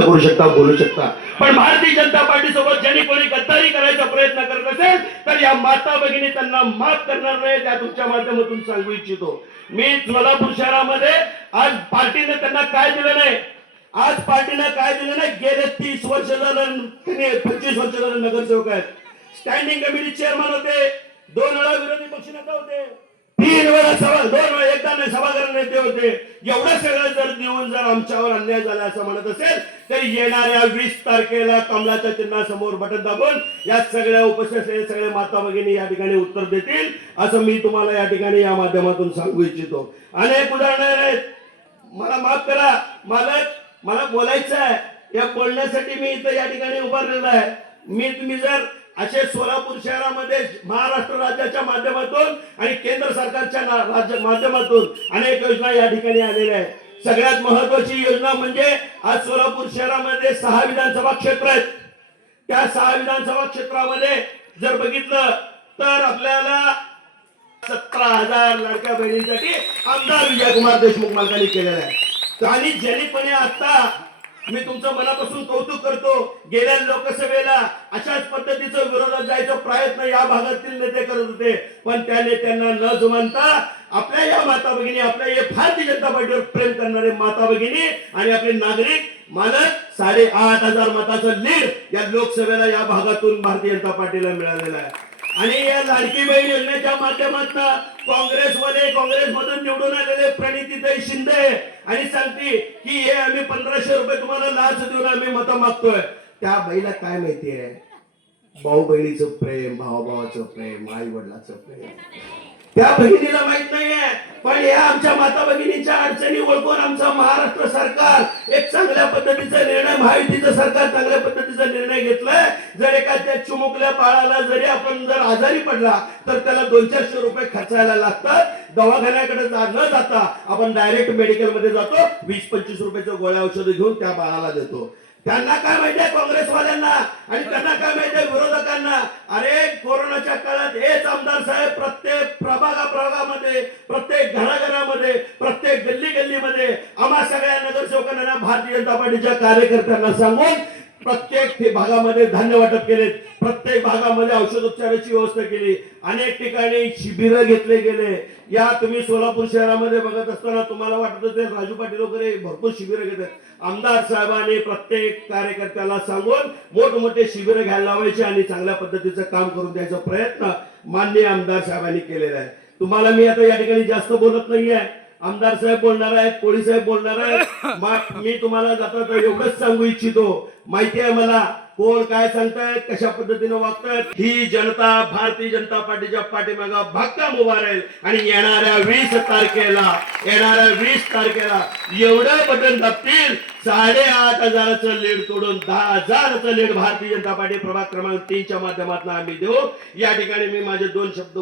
करू शकता, बोलू शकता, पण भारतीय जनता पार्टी सोबत ज्यांनी कोणी गद्दारी करायचा प्रयत्न करत असेल तर या माता भगिनी त्यांना माफ करणार नाही, त्या तुमच्या माध्यमातून सांगू इच्छितो। मी सोलापूर शहरामध्ये आज पार्टीने त्यांना काय दिलं नाही, आज पार्टीने काय दिलं नाही, गेले 30 वर्ष झालं, 25 वर्ष झालं नगरसेवक आहेत, स्टँडिंग कमिटी चेअरमन होते, 2 वेळा विरोधी पक्षनेता होते, 3 वेळा सभा, 2 वेळा एकदा नाही सभागृह नेते होते। एवढं सगळं जर देऊन जर आमच्यावर अन्याय झाला असं म्हणत असेल तर येणाऱ्या 20 तारखेला कमलाच्या चिन्हासमोर बटन दाबून या सगळ्या उपस्थित सगळे माता भगिनी या ठिकाणी उत्तर देतील असं मी तुम्हाला या ठिकाणी या माध्यमातून सांगू इच्छितो। अनेक उदाहरणं आहेत, मला माफ करा मालक, मला बोलायचं आहे, या बोलण्यासाठी मी इथं या ठिकाणी उभारलेलो आहे। मी तुम्ही जर असे सोलापूर शहरामध्ये महाराष्ट्र राज्याच्या माध्यमातून आणि केंद्र सरकारच्या माध्यमातून अनेक योजना या ठिकाणी आलेल्या आहेत। सगळ्यात महत्त्वाची योजना म्हणजे आज सोलापूर शहरामध्ये 6 विधानसभा क्षेत्र आहेत, त्या 6 विधानसभा क्षेत्रामध्ये जर बघितलं तर आपल्याला 17,000 लाडक्या बहिणींसाठी आमदार विजयकुमार देशमुख मालकांनी केलेला आहे। आणि ज्यांनीपणे आता मी तुमचं मनापासून कौतुक करतो, गेल्या लोकसभेला अशाच पद्धतीचं विरोधात जायचा प्रयत्न या भागातील नेते करत होते, पण त्या नेत्यांना न जुमानता आपल्या या माता भगिनी, आपल्या या भारतीय जनता पार्टीवर प्रेम करणारे माता भगिनी आणि आपले नागरिक मालक 8,500 मताचं लीड या लोकसभेला या भागातून भारतीय जनता पार्टीला मिळालेला आहे। आणि या लाडकी बहीण योजनेच्या माध्यमातून काँग्रेसमधून निवडून आलेले प्रणितीताई शिंदे आणि सांगते की हे आम्ही 1500 रुपये तुम्हाला लाच देऊन आम्ही मत मागतोय। त्या बाईला काय माहितीये, भाऊ बहिणीचं प्रेम, भावाभावाचं प्रेम, आई वडिलाचं प्रेम त्या भगिनीला माहित नाहीये। पण या आमच्या माता भगिनींच्या अडचणी ओळखून आमचं महाराष्ट्र सरकार एक चांगल्या पद्धतीचा निर्णय, महायुतीचं सरकार चांगल्या पद्धतीचा निर्णय घेतलाय। जर एखाद्या चिमुकल्या बाळाला जरी आपण जर आजारी पडला तर त्याला 200-400 रुपये खर्चायला लागतात, दवाखान्याकडे न जाता आपण डायरेक्ट मेडिकल मध्ये जातो, 20-25 रुपयाच्या गोळ्या औषध घेऊन त्या बाळाला देतो। त्यांना काय माहिती आहे काँग्रेसवाल्यांना आणि त्यांना काय माहिती आहे विरोधकांना, अरे कोरोनाच्या काळात हेच आमदार साहेब प्रत्येक प्रभागामध्ये, प्रत्येक घराघरामध्ये, प्रत्येक गल्लीमध्ये आम्हा सगळ्या नगरसेवकांना, भारतीय जनता पार्टीच्या कार्यकर्त्यांना सांगून प्रत्येक भागामध्ये धान्य वाटप केले, प्रत्येक भागामध्ये औषधोपचाराची व्यवस्था केली, अनेक ठिकाणी शिबिर घेतले गेले। या तुम्ही सोलापूर शहरामध्ये बघत असताना तुम्हाला वाटत असेल राजू पाटील वगैरे भरपूर शिबिर घेतात, आमदार साहेबांनी प्रत्येक कार्यकर्त्याला सांगून मोठमोठे शिबिर घ्यायला लावायचे आणि चांगल्या पद्धतीचं काम करून द्यायचा प्रयत्न माननीय आमदार साहेबांनी केलेला आहे। तुम्हाला मी आता या ठिकाणी जास्त बोलत नाहीये, आमदार साहेब बोलणार आहेत, कोळी साहेब बोलणार आहेत, मी तुम्हाला जाता एवढंच सांगू इच्छितो, माहिती आहे मला कोण काय सांगतायत, कशा पद्धतीने वागतायत, ही जनता भारतीय जनता पार्टीच्या पाठीमागे भक्कम उभा राहील आणि येणाऱ्या 20 तारखेला एवढं बटन दाबतील, 8,500चं लीड तोडून 10,000चं लीड भारतीय जनता पार्टी प्रभाग क्रमांक 3च्या माध्यमातून आम्ही देऊ। या ठिकाणी मी माझे 2 शब्द